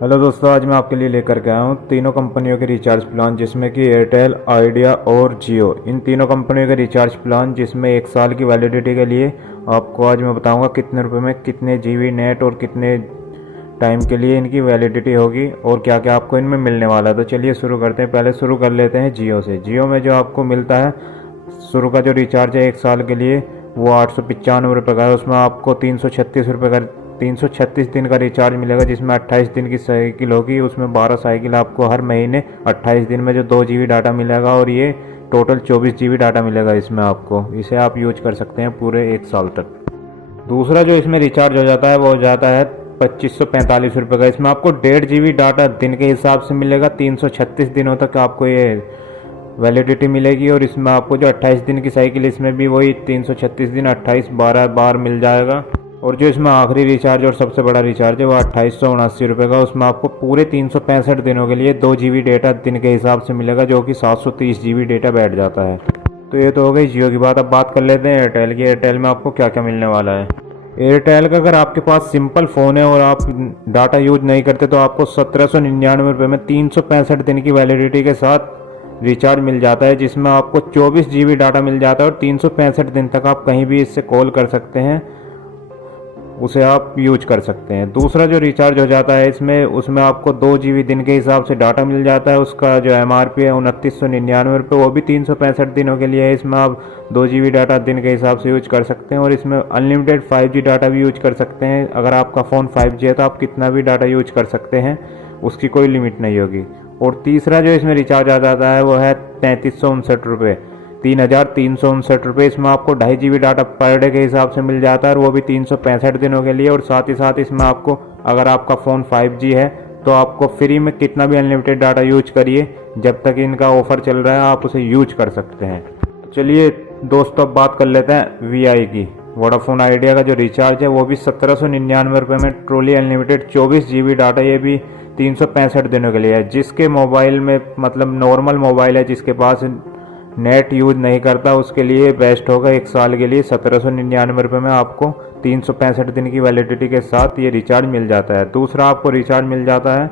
Hello दोस्तों, आज मैं आपके लिए लेकर के आया हूँ तीनों कंपनियों के रिचार्ज प्लान, जिसमें कि एयरटेल, आइडिया और जियो। इन तीनों कंपनियों के रिचार्ज प्लान जिसमें 1 साल की वैलिडिटी के लिए आपको आज मैं बताऊंगा कितने रुपए में कितने जीबी नेट और कितने टाइम के लिए इनकी वैलिडिटी होगी और क्या क्या आपको इनमें मिलने वाला है। तो चलिए शुरू करते हैं। पहले शुरू कर लेते हैं जियो से। जियो में जो आपको मिलता है, शुरू का जो रिचार्ज है 1 साल के लिए वो 895 का है। उसमें आपको 336 दिन का रिचार्ज मिलेगा, जिसमें 28 दिन की साइकिल होगी। उसमें 12 साइकिल आपको हर महीने 28 दिन में जो 2 GB डाटा मिलेगा और ये टोटल 24 GB डाटा मिलेगा इसमें आपको। इसे आप यूज कर सकते हैं पूरे 1 साल तक। दूसरा जो इसमें रिचार्ज हो जाता है वो हो जाता है 2545 का। इसमें आपको 1.5 GB डाटा दिन के हिसाब से मिलेगा। 336 दिनों तक आपको ये वैलिडिटी मिलेगी और इसमें आपको जो 28 दिन की साइकिल, इसमें भी वही 336 दिन 28 12 बार मिल जाएगा। और जो इसमें आखिरी रिचार्ज और सबसे बड़ा रिचार्ज है वो 2879 का। उसमें आपको पूरे 365 दिनों के लिए 2 GB डेटा दिन के हिसाब से मिलेगा, जो कि 730 GB डेटा बैठ जाता है। तो ये तो हो गई जियो की बात। अब बात कर लेते हैं एयरटेल की। एयरटेल में आपको क्या क्या मिलने वाला है। एयरटेल का अगर आपके पास सिंपल फ़ोन है और आप डाटा यूज नहीं करते तो आपको 1799 में 365 दिन की वैलिडिटी के साथ रिचार्ज मिल जाता है, जिसमें आपको 24 GB डाटा मिल जाता है और 365 दिन तक आप कहीं भी इससे कॉल कर सकते हैं, उसे आप यूज कर सकते हैं। दूसरा जो रिचार्ज हो जाता है इसमें, उसमें आपको 2 GB दिन के हिसाब से डाटा मिल जाता है। उसका जो MRP है 2999 वो भी 365 दिनों के लिए है। इसमें आप 2 GB डाटा दिन के हिसाब से यूज कर सकते हैं और इसमें अनलिमिटेड 5G डाटा भी यूज कर सकते हैं। अगर आपका फ़ोन 5G है तो आप कितना भी डाटा यूज कर सकते हैं, उसकी कोई लिमिट नहीं होगी। और तीसरा जो इसमें रिचार्ज आ जाता है वो है 3359 ₹3359। इसमें आपको 2.5 GB डाटा पर डे के हिसाब से मिल जाता है और वो भी 365 दिनों के लिए। और साथ ही साथ इसमें आपको, अगर आपका फ़ोन 5G है तो आपको फ्री में कितना भी अनलिमिटेड डाटा यूज करिए, जब तक इनका ऑफर चल रहा है आप उसे यूज कर सकते हैं। चलिए दोस्तों, अब बात कर लेते हैं VI की। वोडाफोन आइडिया का जो रिचार्ज है वो भी 1799 में ट्रूली अनलिमिटेड 24 GB डाटा, ये भी 365 दिनों के लिए है। जिसके मोबाइल में, मतलब नॉर्मल मोबाइल है, जिसके पास नेट यूज नहीं करता, उसके लिए बेस्ट होगा 1 साल के लिए 1799 में आपको 365 दिन की वैलिडिटी के साथ ये रिचार्ज मिल जाता है। दूसरा आपको रिचार्ज मिल जाता है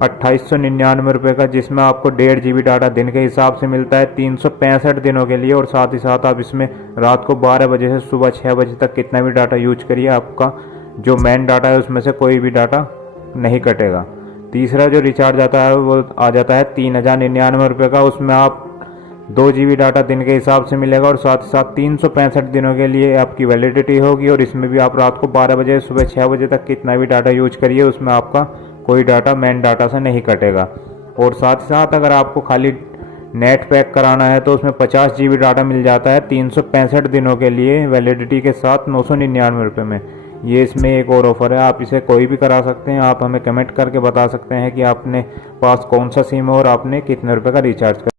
2899 का, जिसमें आपको 1.5 GB डाटा दिन के हिसाब से मिलता है 365 दिनों के लिए। और साथ ही साथ आप इसमें रात को 12 बजे से सुबह 6 बजे तक कितना भी डाटा यूज करिए, आपका जो मेन डाटा है उसमें से कोई भी डाटा नहीं कटेगा। तीसरा जो रिचार्ज आता है वो आ जाता है 3099 का। उसमें आप 2 GB डाटा दिन के हिसाब से मिलेगा और साथ ही साथ 365 दिनों के लिए आपकी वैलिडिटी होगी। और इसमें भी आप रात को 12 बजे से सुबह 6 बजे तक कितना भी डाटा यूज करिए, उसमें आपका कोई डाटा मेन डाटा से नहीं कटेगा। और साथ ही साथ अगर आपको खाली नेट पैक कराना है तो उसमें 50 GB डाटा मिल जाता है 365 दिनों के लिए वैलिडिटी के साथ 999 में। ये इसमें एक और ऑफर है, आप इसे कोई भी करा सकते हैं। आप हमें कमेंट करके बता सकते हैं कि आपने पास कौन सा सिम है और आपने कितने रुपए का रिचार्ज